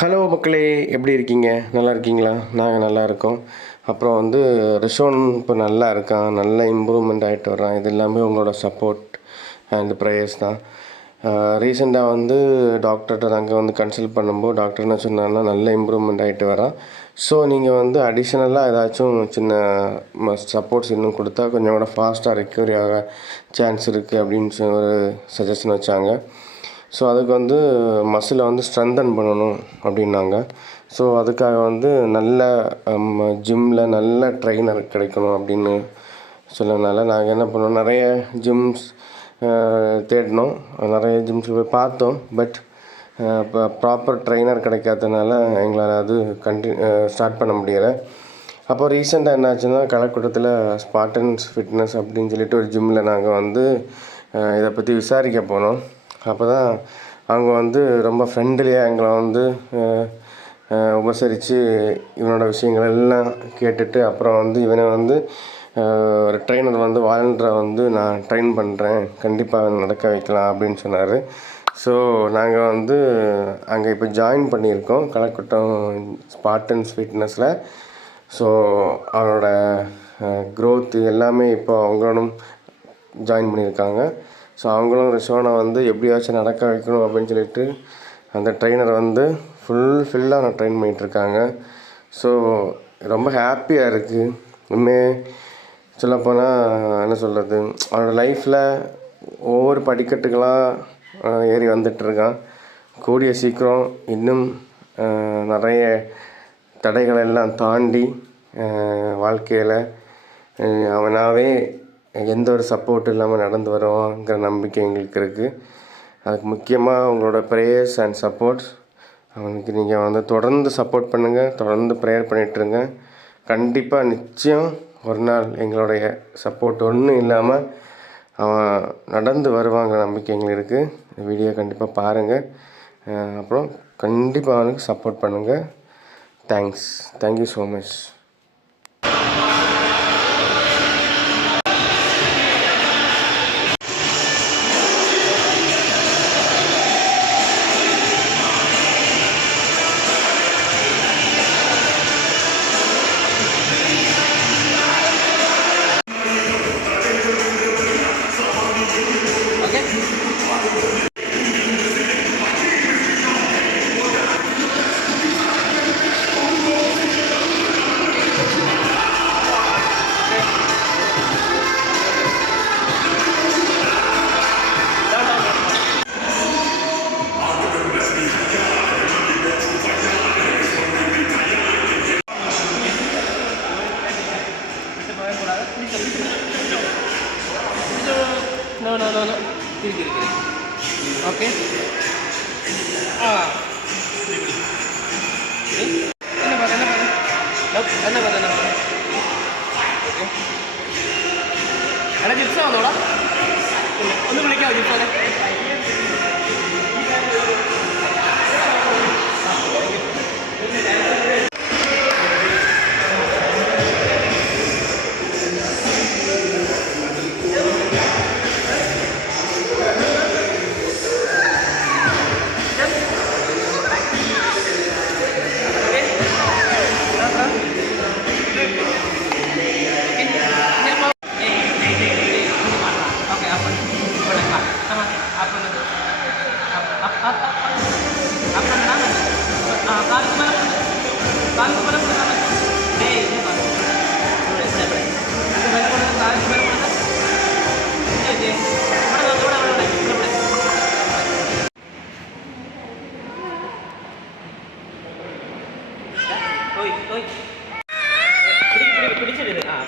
Hello மக்களே, எப்படி இருக்கீங்க? நல்லா இருக்கீங்களா? நாங்கள் நல்லா இருக்கோம். அப்புறம் வந்து ரிஷோன் இப்போ நல்லா இருக்கான், நல்ல இம்ப்ரூவ்மெண்ட் ஆகிட்டு வர்றான். இது எல்லாமே உங்களோட சப்போர்ட் அண்ட் ப்ரேயர்ஸ் தான். ரீசெண்டாக வந்து டாக்டர்கிட்ட நாங்கள் வந்து கன்சல்ட் பண்ணும்போது டாக்டர் என்ன சொன்னாங்கன்னா, நல்ல இம்ப்ரூவ்மெண்ட் ஆகிட்டு வரான். ஸோ நீங்கள் வந்து அடிஷ்னலாக ஏதாச்சும் சின்ன சப்போர்ட்ஸ் இன்னும் கொடுத்தா கொஞ்சம் கூட ஃபாஸ்ட்டாக ரெக்கவரி ஆக சான்ஸ் இருக்குது அப்படின்னு ஒரு சஜஷன் வச்சாங்க. ஸோ அதுக்கு வந்து மசிலை வந்து ஸ்ட்ரென்தன் பண்ணணும் அப்படின்னாங்க. ஸோ அதுக்காக வந்து நல்ல ஜிம்மில் நல்ல ட்ரெயினர் கிடைக்கணும் அப்படின்னு சொன்னதுனால நாங்கள் என்ன பண்ணோம், நிறைய ஜிம்ஸ் தேடினோம், நிறைய ஜிம்ஸில் போய் பார்த்தோம். பட் இப்போ ப்ராப்பர் ட்ரெயினர் கிடைக்காதனால எங்களால் அது ஸ்டார்ட் பண்ண முடியலை. அப்போ ரீசெண்டாக என்னாச்சுன்னா, கலக்கூட்டத்தில் ஸ்பார்டன்ஸ் ஃபிட்னஸ் அப்படின்னு சொல்லிட்டு ஒரு ஜிம்மில் நாங்கள் வந்து இதை பற்றி விசாரிக்க போனோம். அப்போ தான் அவங்க வந்து ரொம்ப ஃப்ரெண்ட்லியாக எங்களை வந்து உபசரித்து இவனோட விஷயங்கள் எல்லாம் கேட்டுட்டு, அப்புறம் வந்து இவனை வந்து ஒரு ட்ரெயினர் வந்து வாலண்டரை வந்து நான் ட்ரெயின் பண்ணுறேன், கண்டிப்பாக நடக்க வைக்கலாம் அப்படின்னு சொன்னார். ஸோ நாங்கள் வந்து அங்கே இப்போ ஜாயின் பண்ணியிருக்கோம் கலக்குட்டம் ஸ்பார்டன்ஸ் ஃபிட்னஸில். ஸோ அவனோட க்ரோத்து எல்லாமே இப்போ அவங்களும் ஜாயின் பண்ணியிருக்காங்க. ஸோ அவங்களும் ரிஷோனை வந்து எப்படியாச்சும் நடக்க வைக்கணும் அப்படின்னு சொல்லிட்டு அந்த ட்ரெயினரை வந்து ஃபுல்லாக நான் ட்ரெயின் பண்ணிகிட்ருக்காங்க. ஸோ ரொம்ப ஹாப்பியாக இருக்குது. இன்னுமே சொல்லப்போனால் என்ன சொல்கிறது, அவனோட லைஃப்பில் ஒவ்வொரு படிக்கட்டுகளாக ஏறி வந்துட்டுருக்கான். கூடிய சீக்கிரம் இன்னும் நிறைய தடைகளை எல்லாம் தாண்டி வாழ்க்கையில் அவனாகவே எந்த ஒரு சப்போர்ட் இல்லாமல் நடந்து வருவாங்கிற நம்பிக்கை எங்களுக்கு இருக்குது. அதுக்கு முக்கியமாக உங்களோட ப்ரேயர்ஸ் அண்ட் சப்போர்ட்ஸ். அவனுக்கு நீங்கள் வந்து தொடர்ந்து சப்போர்ட் பண்ணுங்கள், தொடர்ந்து ப்ரேயர் பண்ணிகிட்ருங்க. கண்டிப்பாக நிச்சயம் ஒரு நாள் எங்களுடைய சப்போர்ட் ஒன்றும் இல்லாமல் அவன் நடந்து வருவாங்கிற நம்பிக்கை எங்களுக்கு இருக்குது. இந்த வீடியோ கண்டிப்பாக பாருங்கள். அப்புறம் கண்டிப்பாக அவனுக்கு சப்போர்ட் பண்ணுங்கள். Thank you so much. No. Kiri. Okay. Ano ba? Okay. Ano dito sa ano ba? Ano balik ako dito na?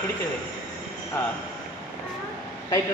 பிடிச்சது. டைப்